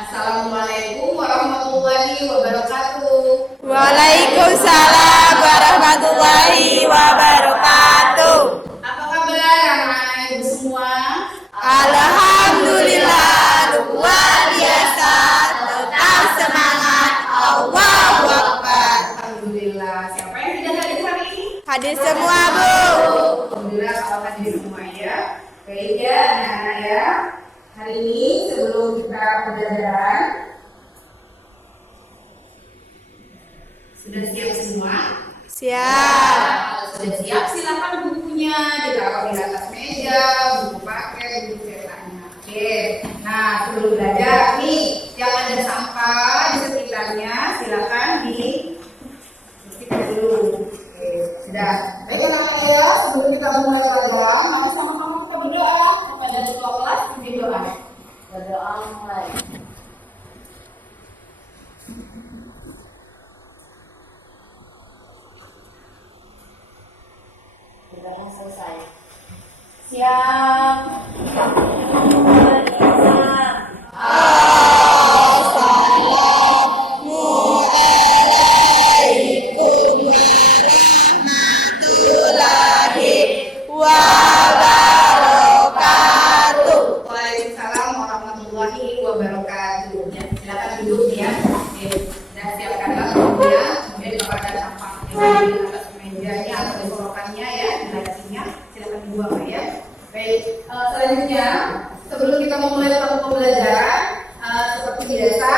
Assalamualaikum warahmatullahi wabarakatuh. Waalaikumsalam warahmatullahi wabarakatuh. Apa kabar anak-anak ibu semua? Alhamdulillah, luar biasa, tetap semangat, Allahu Akbar. Alhamdulillah. Siapa yang tidak hadir hari ini? Hadir semua, Bu. Alhamdulillah kalau hadir semua ya. Baik ya anak-anak ya. Hari ini sebelum kita pembelajaran, sudah siap semua? Siap. Kalau sudah siap silakan bukunya ditaruh di atas meja, buku paket, buku cetaknya. Oke. Nah sebelum belajar nih, yang ada sampah di sekitarnya silakan dibersihkan dulu. Oke, sudah. Baik anak-anak ya, sebelum kita mulai belajar, mari sama-sama kita berdoa kepada ketua kelas. Berdoa. Berdoa mulai. Berdoa selesai. Siap. Waalaikumsalam warahmatullahi wabarakatuh. Ya, silakan duduk ya. Oke, sudah siapkanlah bukunya. Kemudian kalau ada sampah yang di atas mejanya atau di sorokannya ya, di lacinya, silakan dibuang ya. Baik, selanjutnya sebelum kita memulai pembelajaran, seperti biasa,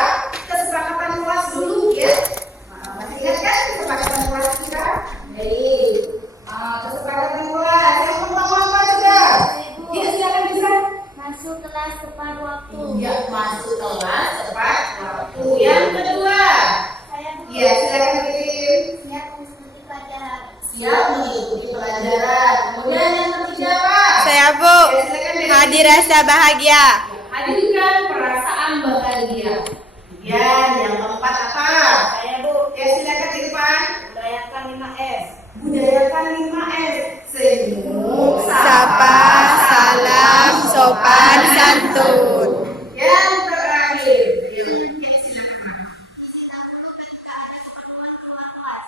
kesepakatan kelas dulu ya. Masih ingat kan kesepakatan kelas kita? Baik, kesepakatan kelas yang pertama apa sudah? Ya, silakan bisa. Masuk kelas tepat waktu. Ya, masuk kelas tepat waktu. Yang kedua, Saya ya silakan kirim. siap mengikuti pelajaran. Siap mengikuti pelajaran. Kemudian yang ketiga apa? Saya, Bu. Ya, silakan kirim. Hadir rasa bahagia. Hadirkan perasaan bahagia. Kemudian yang keempat apa? Saya Bu, Ya silakan Irfan. budayakan 5S. Budayakan 5S. Senyum, Sapa, salam, sopan, santun. Yang terakhir. Ya, silakan Pak. Isi dahulu ketika ada keperluan keluar kelas.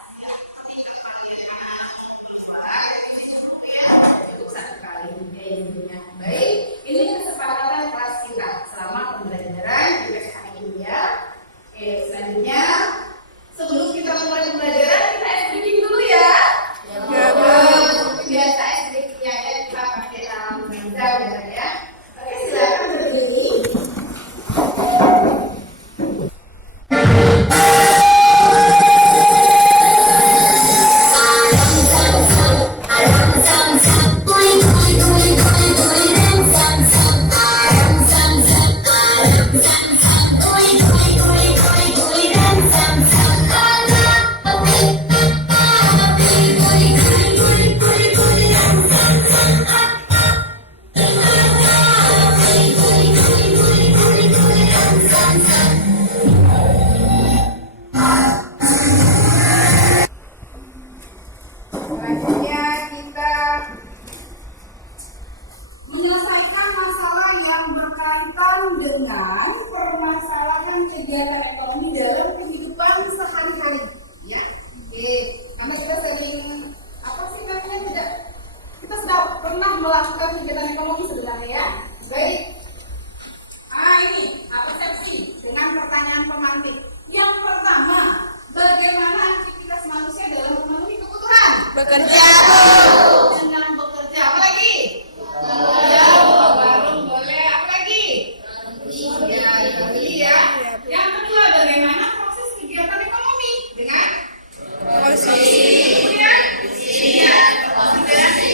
Cukup satu kali ya intinya. Baik, ini kesepakatan kelas kita selama pembelajaran di hari ini ya. Oke, selanjutnya sebelum kita mulai pembelajaran kita ice breaking dulu ya. Ya, Bu. Seperti biasa ice breakingnya ya kita pakai meja ya. Oke, silakan berdiri. Selanjutnya kita menyelesaikan masalah yang berkaitan dengan permasalahan kegiatan ekonomi dalam kehidupan sehari-hari. Ya, oke. Karena kita sering apa sih namanya tidak kita sudah pernah melakukan kegiatan ekonomi sebenarnya ya. Baik. Ini persepsi dengan pertanyaan pemantik. Yang pertama, bagaimana aktivitas manusia dalam memenuhi kebutuhan? Bekerja, Bu. Dengan bekerja. Apa lagi? Ya, warung boleh. Apa lagi? Ya, beli ya. Yang kedua, bagaimana proses kegiatan ekonomi? Dengan Konsumsi. kemudian iya, konsumsi.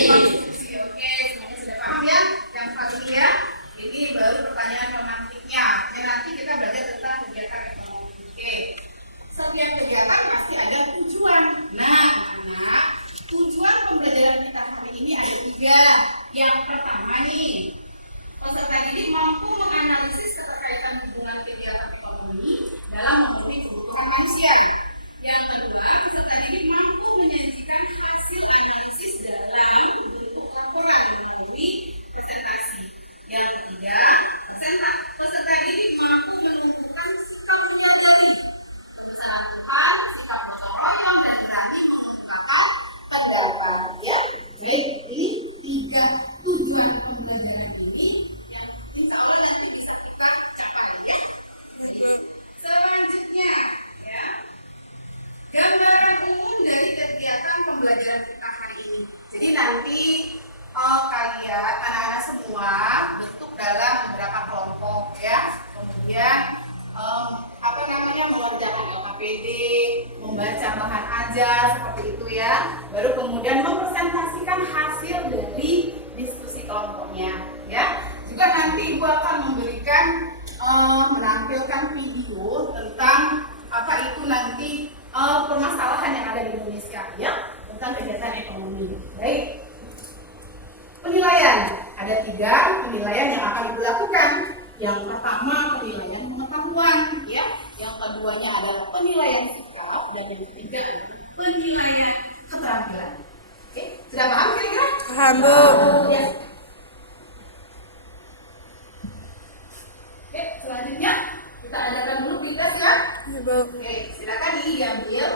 Oke, semuanya sudah paham ya? Yang satu ya. Ini baru pertanyaan pemantiknya. Dan nanti kita belajar tentang kegiatan ekonomi. Oke. Setiap kegiatan pasti ada tujuan. Nah, anak, tujuan pembelajaran menampilkan video tentang apa itu nanti permasalahan yang ada di Indonesia ya tentang kegiatan ekonomi. Baik. Penilaian ada 3 penilaian yang akan dilakukan. Yang pertama penilaian pengetahuan, ya. Yang keduanya adalah penilaian sikap dan yang ketiga adalah penilaian keterampilan. Oke, sudah paham kira-kira? Paham, Bu. Ya. Oke, selanjutnya kita adakan dulu kita ya. Ya, Bu. Oke, silakan diambil.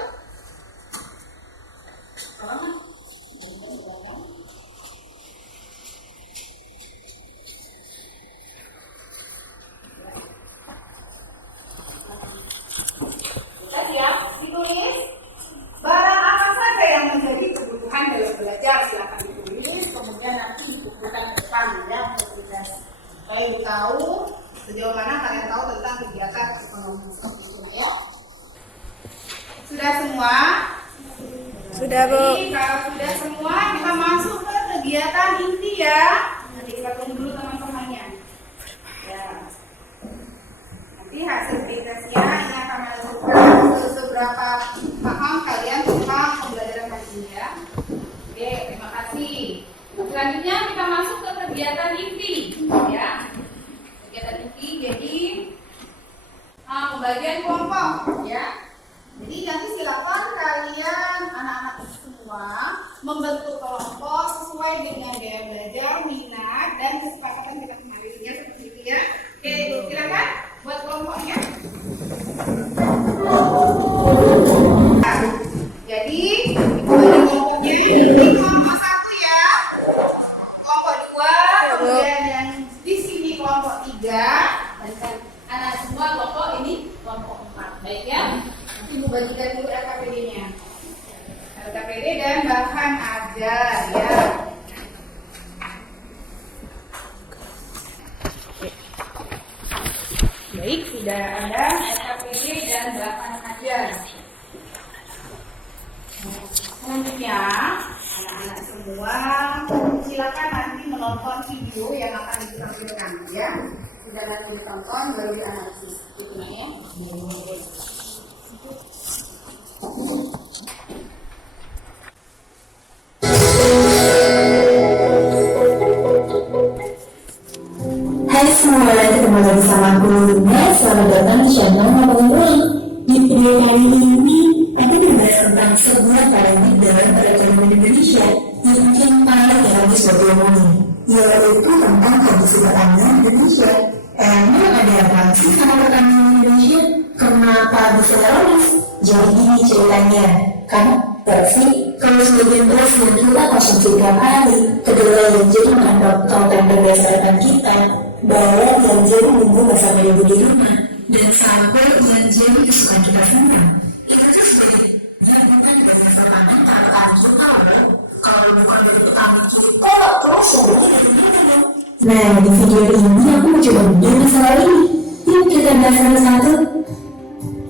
Kita siap, ditulis. Barang apa saja yang menjadi kebutuhan dalam belajar silakan ditulis. Kemudian nanti dibukukan ke depan ya untuk kita tahu sejauh mana kalian tahu tentang kegiatan ekonomi seperti itu ya. Sudah semua? Sudah, Bu. Jadi kalau sudah semua kita masuk ke kegiatan inti ya. Nanti kita tunggu dulu teman-temannya. Ya. Nanti hasil tesnya ini akan menentukan seberapa paham kalian tentang pembelajaran kali ini ya. Oke, terima kasih. Selanjutnya kita masuk ke kegiatan inti ya. Kegiatan inti jadi pembagian kelompok ya. Jadi nanti silakan kalian anak-anak semua membentuk kelompok sesuai dengan gaya belajar, minat dan kesepakatan kita kemarin ya seperti itu ya. Oke, silakan buat kelompoknya. Jadi dibagi kelompoknya ini kelompok 1 ya, kelompok 2, kemudian yang di sini kelompok 3, dan anak semua kelompok ini kelompok 4. Baik ya. Nanti Bu bagikan dulu LKPD-nya. LKPD dan bahan ajar ya. Baik, sudah ada LKPD dan bahan ajar. Selanjutnya, anak-anak semua silakan nanti menonton video yang akan ditampilkan ya. Sudah nanti ditonton baru dianalisis. Itu ya. Hai semua, ketemu lagi sama aku Luna. Selamat datang di channel Ngomongin Uang. Di video kali ini, aku membahas tentang sebuah paradigma perekonomian Indonesia yang paling habis buat diomongin, yaitu tentang kondisi pertanian Indonesia. Emang ada apa sih sama pertanian Indonesia? Kenapa bisa habis? Jadi gini ceritanya, kan versi kalau sebagian beras yang kita konsumsi tiap hari, kedelai yang jadi bahan konten berdasarkan kita, bawang yang jadi bumbu bersama ibu di rumah, dan sampai yang jadi kesukaan kita semua. Itu tuh sebenarnya bukan dari makanan carataan kita loh. Kalau bukan dari petani kita, terus sebenarnya. Nah, di video ini aku mau coba bikin masalah ini. Yuk kita bahas satu-satu.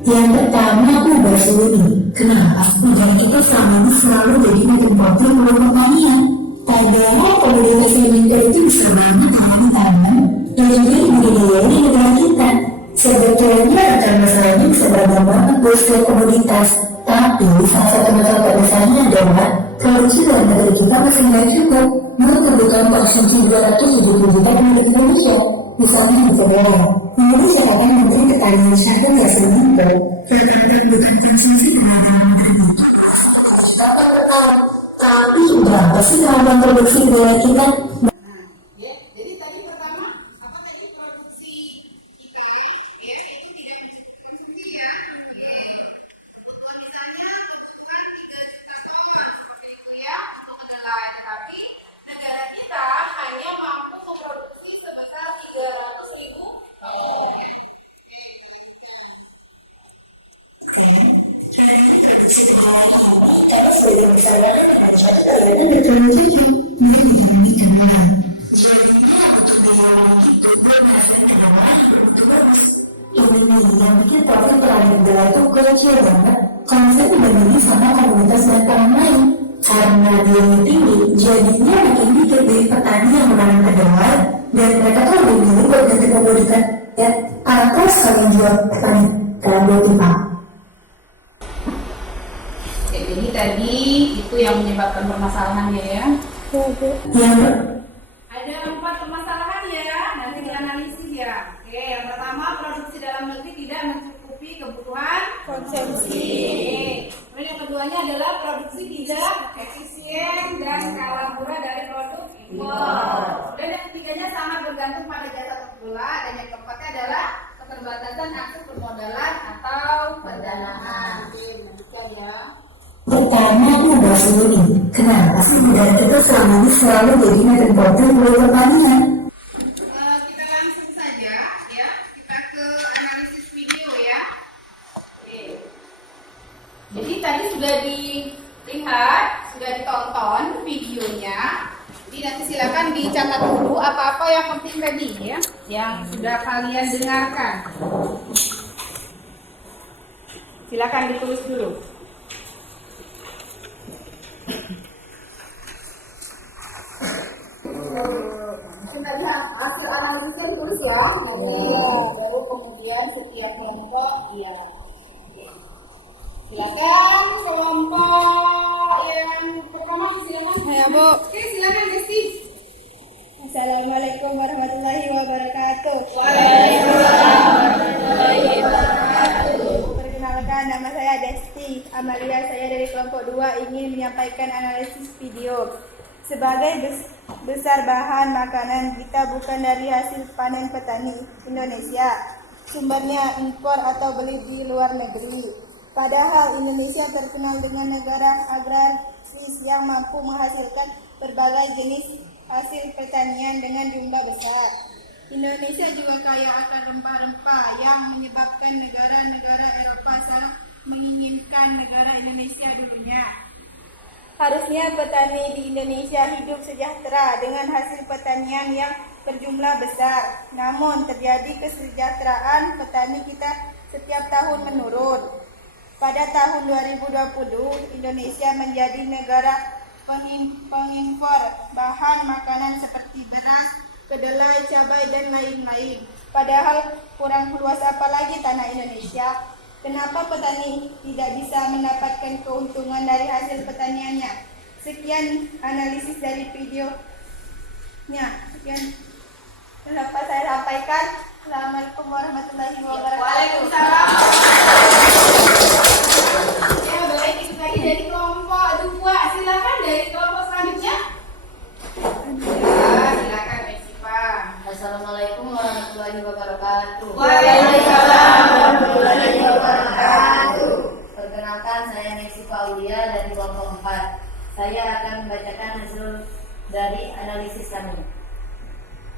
Yang pertama aku bahas dulu nih, kenapa negara kita selama ini selalu jadi metropolitan luar pertanian? Padahal komoditas yang impor itu bisa banget mengalami tanaman dan jadi budidaya di negara kita. Sebetulnya akar masalahnya bisa beragam banget buat setiap komoditas. Tapi salah satu masalah terbesarnya adalah produksi dalam negeri kita masih nggak cukup untuk kebutuhan konsumsi 270 juta penduduk Indonesia. Misalnya di Korea, Indonesia akan memberi pertanian syariah nggak seimbang, tetapi bukan konsumsi tenaga tadi. Tapi berapa sih kemampuan produksi negara kita? Ya, jadi tadi pertama apa tadi produksi kita ya itu tidak mencukupi ya. Kalau misalnya kebutuhan 3 juta ton seperti itu ya untuk kedelai, tapi negara kita hanya mampu memproduksi sebesar 300.000 ton. Yang bikin profit terhadap dolar itu kecil banget. Konsep dibandingin sama komunitas dan orang lain. Karena dia tinggi, jadinya makin dikit dari petani yang menanam kedelai dan mereka tuh lebih milih buat ganti komoditas dan apa yang menjawab pertanyaan dalam dua tipe? Oke, jadi tadi itu yang menyebabkan permasalahannya ya. Yang Ada 4 permasalahan ya, nanti dianalisis ya. Oke, yang pertama produksi dalam negeri tidak mencukupi kebutuhan konsumsi. Kemudian yang keduanya adalah produksi tidak efisien dan kalah murah dari produk impor. Dan yang ketiganya sangat bergantung pada jasa pemula, dan yang keempatnya adalah keterbatasan akses permodalan atau pendanaan. Oke, demikian ya. pertama aku bahas dulu nih, kenapa sih budaya kita selama ini selalu jadi metropolitan oleh pertanian? Kita langsung saja ya, kita ke analisis video ya. Oke. Jadi tadi sudah dilihat, sudah ditonton videonya. Jadi nanti silakan dicatat dulu apa-apa yang penting tadi ya, yang sudah kalian dengarkan. Silakan ditulis dulu. Hasil analisisnya ditulis ya. Baru kemudian setiap kelompok ya. Silakan kelompok yang pertama silakan. Ya, Bu. Oke, silakan Desti. Assalamualaikum warahmatullahi wabarakatuh. Perkenalkan, nama saya Desti Amalia. Saya dari kelompok 2 ingin menyampaikan analisis video. Sebagai besar bahan makanan kita bukan dari hasil panen petani Indonesia. Sumbernya impor atau beli di luar negeri. Padahal Indonesia terkenal dengan negara agraris yang mampu menghasilkan berbagai jenis hasil pertanian dengan jumlah besar. Indonesia juga kaya akan rempah-rempah yang menyebabkan negara-negara Eropa sangat menginginkan negara Indonesia dulunya. Harusnya petani di Indonesia hidup sejahtera dengan hasil pertanian yang berjumlah besar. Namun terjadi kesejahteraan petani kita setiap tahun menurun. Pada tahun 2020, Indonesia menjadi negara pengimpor bahan makanan seperti beras, kedelai, cabai, dan lain-lain. Padahal kurang luas apalagi tanah Indonesia. Kenapa petani tidak bisa mendapatkan keuntungan dari hasil pertaniannya? Sekian analisis dari videonya. Sekian dapat saya sampaikan. Assalamualaikum warahmatullahi wabarakatuh. Waalaikumsalam. Ya, baik, itu tadi dari kelompok 2. Silakan dari kelompok selanjutnya. Ya, silakan Sipa. Assalamualaikum warahmatullahi wabarakatuh. Waalaikumsalam. Perkenalkan, saya Nesi Paulia dari kelompok 4. Saya akan membacakan hasil dari analisis kami.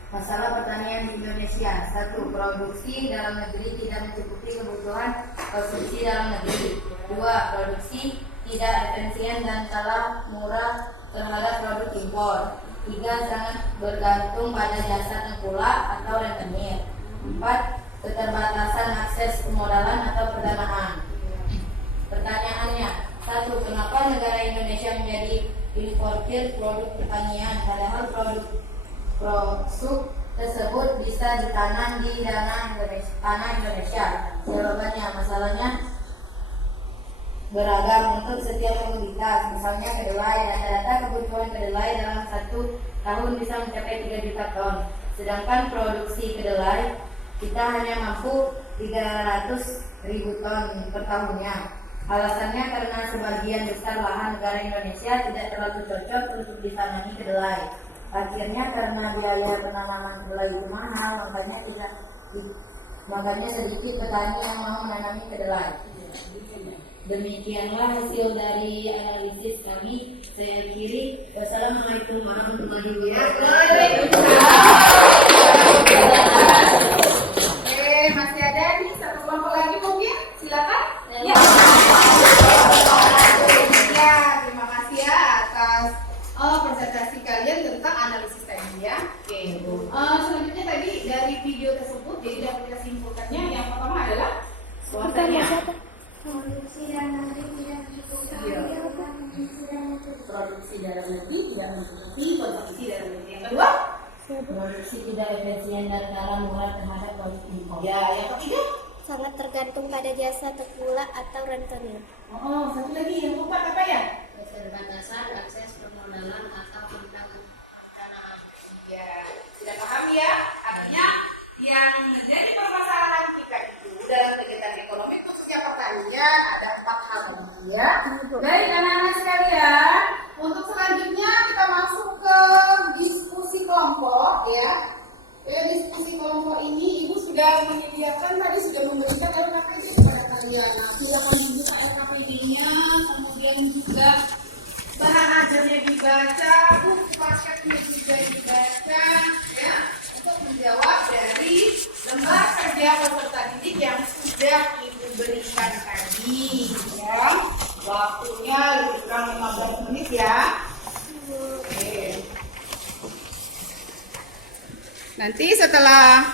Masalah pertanian di Indonesia. 1. Produksi dalam negeri tidak mencukupi kebutuhan konsumsi dalam negeri. 2. Produksi tidak efisien dan kalah murah terhadap produk impor. 3. Sangat bergantung pada jasa tengkulak atau rentenir. 4. Keterbatasan akses permodalan atau pendanaan. Pertanyaannya, 1. Kenapa negara Indonesia menjadi importir produk pertanian padahal produk tersebut bisa ditanam di tanah Indonesia? Jawabannya, masalahnya beragam untuk setiap komoditas. Misalnya kedelai, rata-rata kebutuhan kedelai dalam 1 tahun bisa mencapai 3 juta ton. Sedangkan produksi kedelai kita hanya mampu 300.000 ton per tahunnya. Alasannya karena sebagian besar lahan negara Indonesia tidak terlalu cocok untuk ditanami kedelai. Akhirnya karena biaya penanaman kedelai itu mahal, makanya sedikit petani yang mau menanami kedelai. Demikianlah hasil dari analisis kami. Saya akhiri. Wassalamualaikum warahmatullahi wabarakatuh. Masih ada nih satu kelompok lagi mungkin, silakan. Ya. Ya, terima kasih ya atas presentasi kalian tentang analisis tadi ya. Oke. Selanjutnya tadi dari video tersebut jadi dapat kita simpulkannya yang pertama adalah bahwasanya Produksi dalam negeri tidak mencukupi produksi dalam negeri tidak mencukupi konsumsi dalam negeri. Yang kedua, produksi tidak efisien dan kalah murah terhadap produk impor. sangat tergantung pada jasa tengkulak atau rentenir. Oh, satu lagi yang lupa apa ya? Keterbatasan akses permodalan atau perencanaan. Ya, sudah paham ya? Artinya yang menjadi permasalahan kita itu dalam kegiatan ekonomi khususnya pertanian ada 4 hal ya. Baik anak-anak sekalian, untuk selanjutnya kita masuk ke diskusi kelompok ya. Diskusi kelompok ini Ibu sudah menyediakan tadi sudah memberikan RKPD kepada kalian. Nah, silakan juga RKPD-nya, kemudian juga bahan ajarnya dibaca, buku paketnya juga dibaca, ya, untuk menjawab dari lembar kerja peserta didik yang sudah Ibu berikan tadi, ya. Waktunya lebih kurang 15 menit ya. Oke. Nanti setelah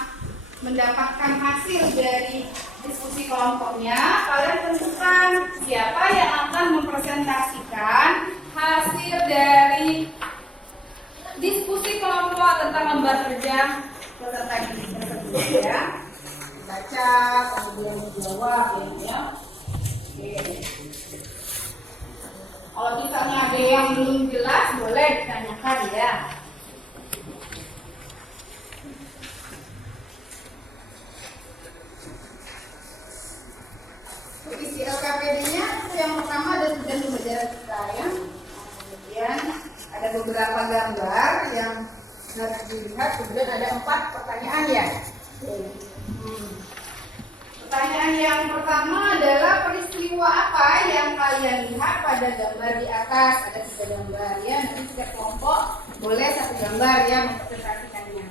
mendapatkan hasil dari diskusi kelompoknya, kalian tentukan siapa yang akan mempresentasikan hasil dari diskusi kelompok tentang lembar kerja peserta didik tersebut ya. Baca, kemudian menjawab ya. Oke. Kalau misalnya ada yang belum jelas, boleh ditanyakan ya. Isi LKPD-nya yang pertama ada tugas pembelajaran kita ya. Kemudian ada beberapa gambar yang harus dilihat. Kemudian ada 4 pertanyaan ya. Pertanyaan yang pertama adalah peristiwa apa yang kalian lihat pada gambar di atas. Ada 3 gambar ya. Nanti setiap kelompok boleh 1 gambar ya mempresentasikannya.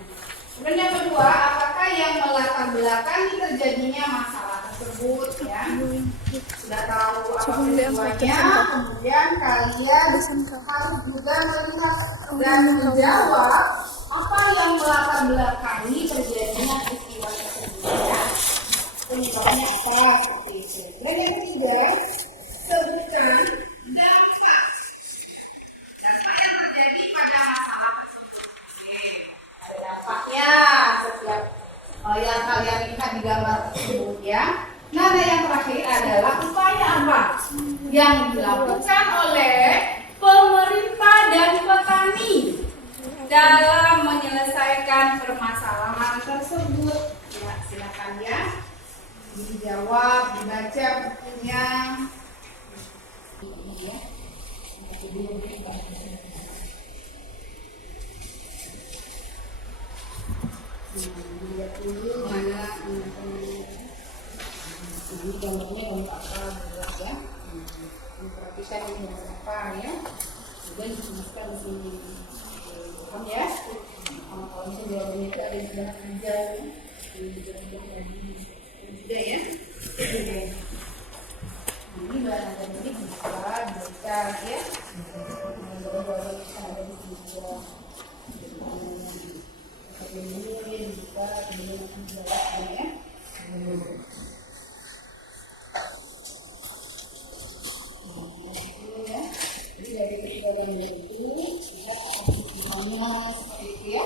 Kemudian yang kedua, apakah yang melatar belakangi terjadinya masalah tersebut ya? Sudah tahu apa peristiwanya, kemudian kalian harus juga melihat dan menjawab apa yang melatar belakangi terjadinya peristiwa tersebut ya. Penyebabnya apa seperti itu. Dan yang ketiga, sebutkan dampak yang terjadi pada masalah tersebut. Oke. Ada dampaknya setiap yang kalian lihat di gambar tersebut ya. Nah, yang terakhir adalah upaya apa yang dilakukan oleh pemerintah dan petani dalam menyelesaikan permasalahan tersebut. Ya, silakan ya. Dijawab, dibaca bukunya. Ini ya. Lihat dulu mana ini gambarnya gambar apa ya? Perhatikan ini gambar apa ya? Kemudian dituliskan di sini. Paham ya? Kalau misalnya jawabannya itu ada di sebelah kerja ya. Juga ya. Oke. Ini bahan ajar ini bisa dibaca ya. Jawaban bisa ada di sini juga. Kemudian juga kemudian dijawab ya. Jadi dari ketiga gambar itu kita semuanya seperti itu ya.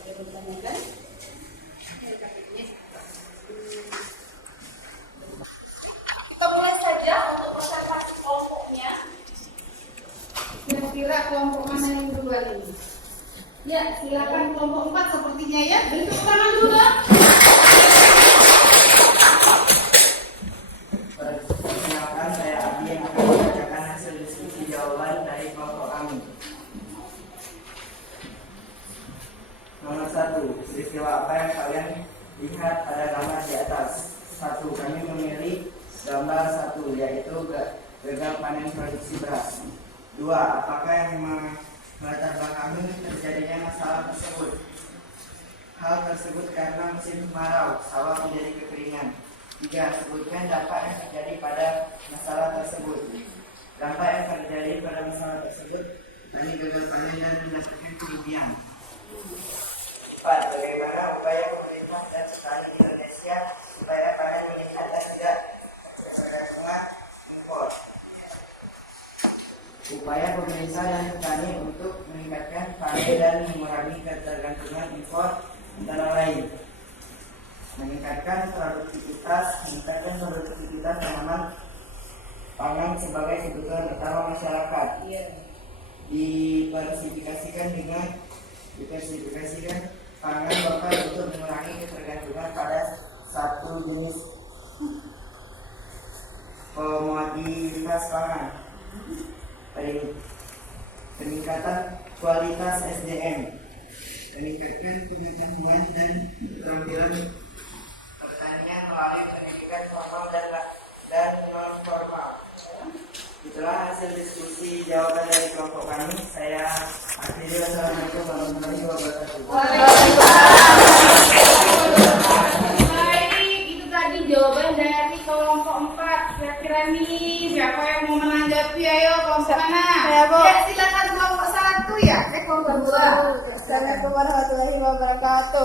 Ada pertanyaan? Kita mulai saja untuk presentasi kelompoknya. Kira-kira kelompok mana yang duluan ini? Ya, silakan kelompok 4 sepertinya ya. Beri tepuk tangan dulu dong. Perkenalkan, saya Abi yang akan membacakan hasil diskusi jawaban dari kelompok kami. Nomor 1, peristiwa apa yang kalian lihat pada gambar di atas? 1. Kami memilih gambar 1, yaitu gagal panen produksi beras. 2. Apakah yang melatar belakangi terjadinya masalah tersebut? Hal tersebut karena musim kemarau, sawah menjadi kekeringan. 3. Sebutkan dampak yang terjadi pada masalah tersebut. Dampak yang terjadi pada masalah tersebut, kami gagal panen dan mendapatkan kerugian. 4. Bagaimana upaya pemerintah dan petani Indonesia supaya panen meningkat dan tidak tergantung impor? Upaya pemerintah dan petani untuk meningkatkan panen dan mengurangi ketergantungan impor antara lain: meningkatkan produktivitas tanaman pangan sebagai kebutuhan utama masyarakat. Diversifikasikan pangan lokal untuk mengurangi ketergantungan pada satu jenis komoditas pangan. Peningkatan kualitas SDM, meningkatkan pengetahuan dan keterampilan pertanian melalui pendidikan formal dan non formal. Itulah hasil diskusi jawaban dari kelompok kami. Saya akhiri. Wassalamualaikum warahmatullahi wabarakatuh. Baik, itu tadi jawaban dari kelompok 4. Kira-kira nih siapa yang mau menanggapi? Ayo kelompok mana? Saya, Bu. Ya, silakan kelompok 1 ya. Kelompok 2. Assalamualaikum warahmatullahi wabarakatuh.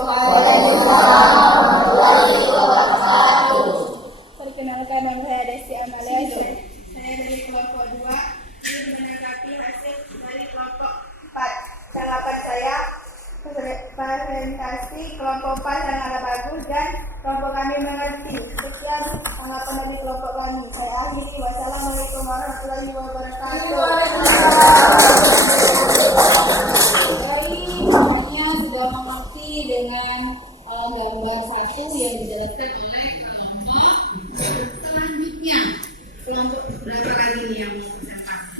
Perkenalkan, nama saya Desti Amalia. Saya dari kelompok 2. Ini menanggapi hasil dari kelompok 4. Tanggapan saya presentasi kelompok 4 sangatlah bagus dan kelompok kami mengerti. Sekian tanggapan dari kelompok kami. Saya akhiri. Wassalamualaikum warahmatullahi wabarakatuh. Semuanya sudah mengerti dengan gambar 1 yang dijelaskan oleh kelompok selanjutnya. Kelompok berapa lagi nih yang mau presentasi?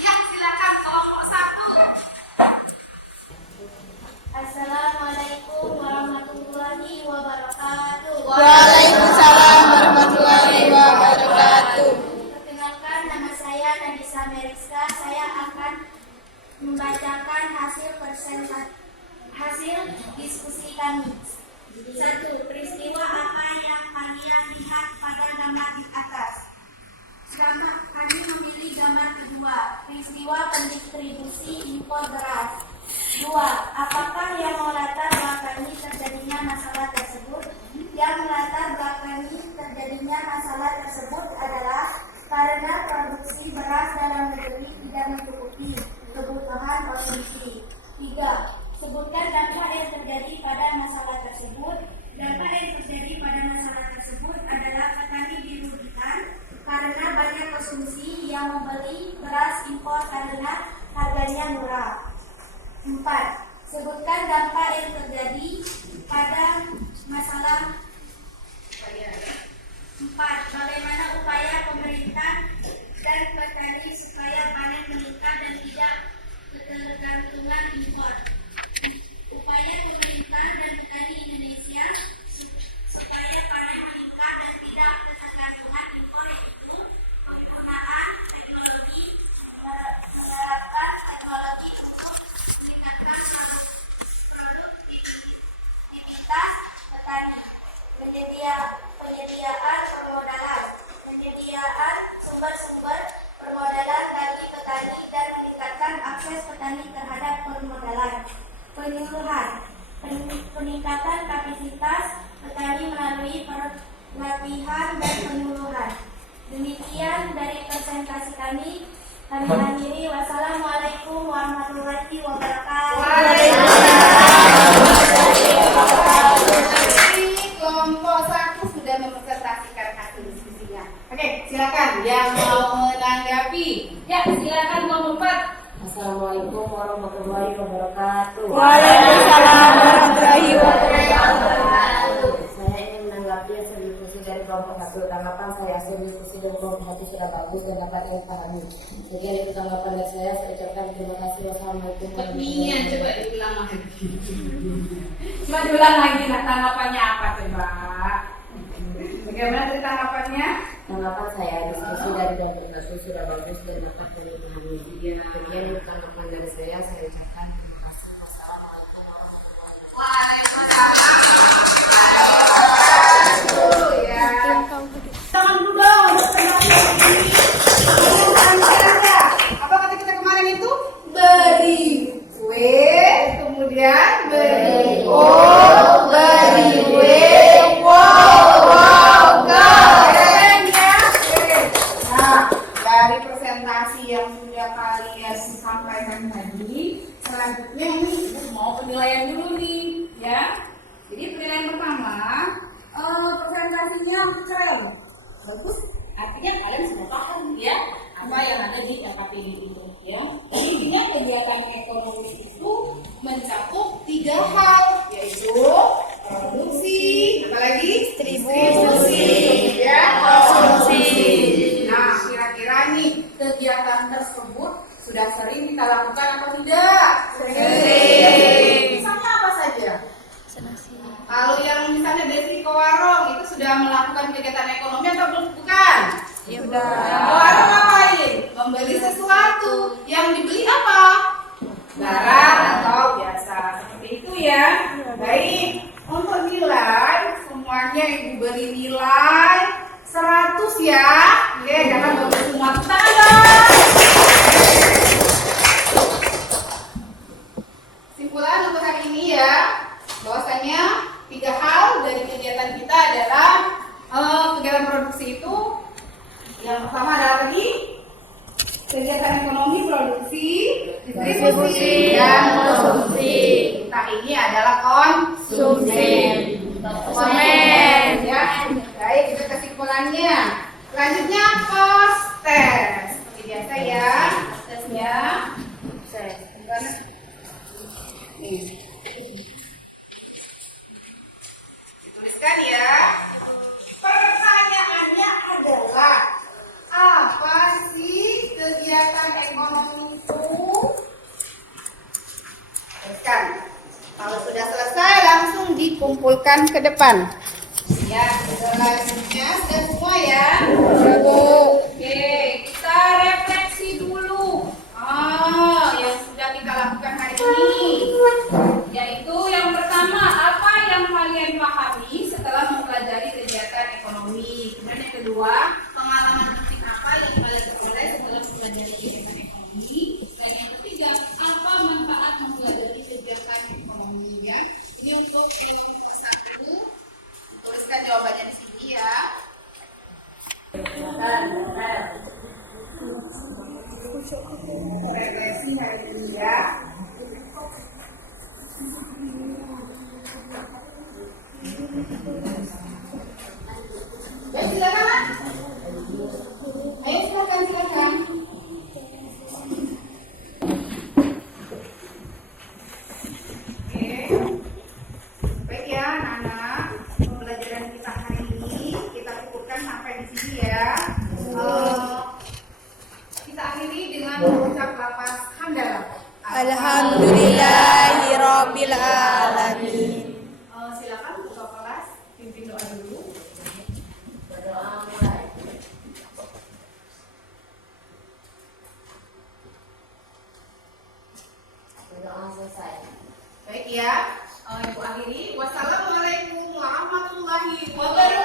Ya, silakan kelompok 1. Assalamualaikum warahmatullahi wabarakatuh. Waalaikumsalam warahmatullahi wabarakatuh. Perkenalkan, nama saya Nadisa Meriska. Saya akan membacakan hasil diskusi kami. 1. Peristiwa apa yang kalian lihat pada gambar di atas? Kami memilih gambar kedua. Peristiwa pendistribusi impor beras. 2. Apakah yang melatar belakangi terjadinya masalah tersebut? Yang melatar belakangi terjadinya masalah tersebut adalah karena produksi beras dalam negeri tidak mencukupi kebutuhan konsumsi. 3. Sebutkan dampak yang terjadi pada masalah tersebut. Dampak yang terjadi pada masalah tersebut adalah petani dirugikan karena banyak konsumsi yang membeli beras impor karena harganya murah. 4. Sebutkan dampak yang terjadi pada masalah. 4. Bagaimana upaya pemerintah dan petani supaya panen meningkat dan tidak ketergantungan impor. Upaya pemerintah dan petani Indonesia supaya panen meningkat dan tidak ketergantungan impor yaitu penggunaan teknologi, menerapkan teknologi untuk meningkatkan produktivitas petani, penyediaan sumber-sumber permodalan bagi petani dan meningkatkan akses petani terhadap permodalan. Penyuluhan, peningkatan kapasitas petani melalui pelatihan dan penyuluhan. Demikian dari presentasi kami. Kami akhiri. Wassalamualaikum warahmatullahi wabarakatuh. Kelompok 1 sudah mempresentasikan hasil diskusinya. Oke, silakan yang mau menanggapi. Ya, silakan kelompok 4. Assalamualaikum warahmatullahi wabarakatuh. Waalaikumsalam warahmatullahi wabarakatuh. Saya ingin menanggapi hasil diskusi dari kelompok 1. Tanggapan saya, hasil diskusi dari kelompok 1 sudah bagus dan dapat dipahami. Sekian itu tanggapan dari saya ucapkan terima kasih. Wassalamualaikum warahmatullahi Coba wabarakatuh. diulang lagi. Coba diulang lagi, nah tanggapannya apa coba? Bagaimana tadi tanggapannya? Tanggapan saya, diskusi dari kelompok 1 sudah bagus dan dapat dipahami. Sekian itu tanggapan dari saya ucapkan terima kasih. Wassalamualaikum warahmatullahi wabarakatuh. Tangan dulu dong. Apa kata kita kemarin itu? Beri. Kemudian beri. Beri. Keren ya. Nah, dari presentasi yang sudah kalian sampaikan tadi, hasilnya keren. Bagus. Artinya kalian sudah paham ya apa yang ada di KKPD itu ya. Intinya kegiatan ekonomi itu mencakup 3 hal, yaitu produksi, apalagi distribusi, ya, konsumsi. Nah, kira-kira nih kegiatan tersebut sudah sering kita lakukan atau tidak? Sering. Misalnya apa saja? Kalau yang misalnya Desi ke warung itu sudah melakukan kegiatan ekonomi atau bukan? Ya udah. Ke warung ngapain? Membeli sesuatu. Yang dibeli apa? Barang atau jasa. Seperti itu ya. Baik. Untuk nilai semuanya ibu beri nilai 100 ya. Oke, jangan bawa semua tangan. Simpulan untuk hari ini ya, bahwasanya 3 hal dari kegiatan kita adalah kegiatan produksi itu yang pertama adalah tadi kegiatan ekonomi, produksi, distribusi, dan konsumsi. Kita ini adalah konsumsi. Ya. Baik, itu kesimpulannya. Selanjutnya cost test. Seperti biasa ya, tesnya. Nih. Tuliskan ya. Pertanyaannya adalah apa sih kegiatan ekonomi itu? Tuliskan. Kalau sudah selesai langsung dikumpulkan ke depan. Ya, selanjutnya sudah semua ya. Oke, kita refleksi dulu. Yang sudah kita lakukan hari ini, yaitu yang pertama, apa yang kalian pahami setelah mempelajari kegiatan ekonomi. Kemudian yang kedua, pengalaman penting apa yang kalian peroleh setelah mempelajari kegiatan ekonomi. Dan yang ketiga, apa manfaat mempelajari kegiatan ekonomi ya. Ini untuk ilmu nomor 1. Tuliskan jawabannya di sini ya. Refleksi hari ini ya. Baik, silakan. Ayo silakan. Oke. Baik ya, anak-anak. Pembelajaran kita hari ini kita cukupkan sampai di sini ya. Kita akhiri dengan mengucap lafaz hamdalah. Alhamdulillahirabbil alamin. Silakan buka kelas, pimpin doa dulu. Berdoa mulai. Berdoa selesai. Baik ya, Ibu akhiri. Wassalamualaikum warahmatullahi wabarakatuh.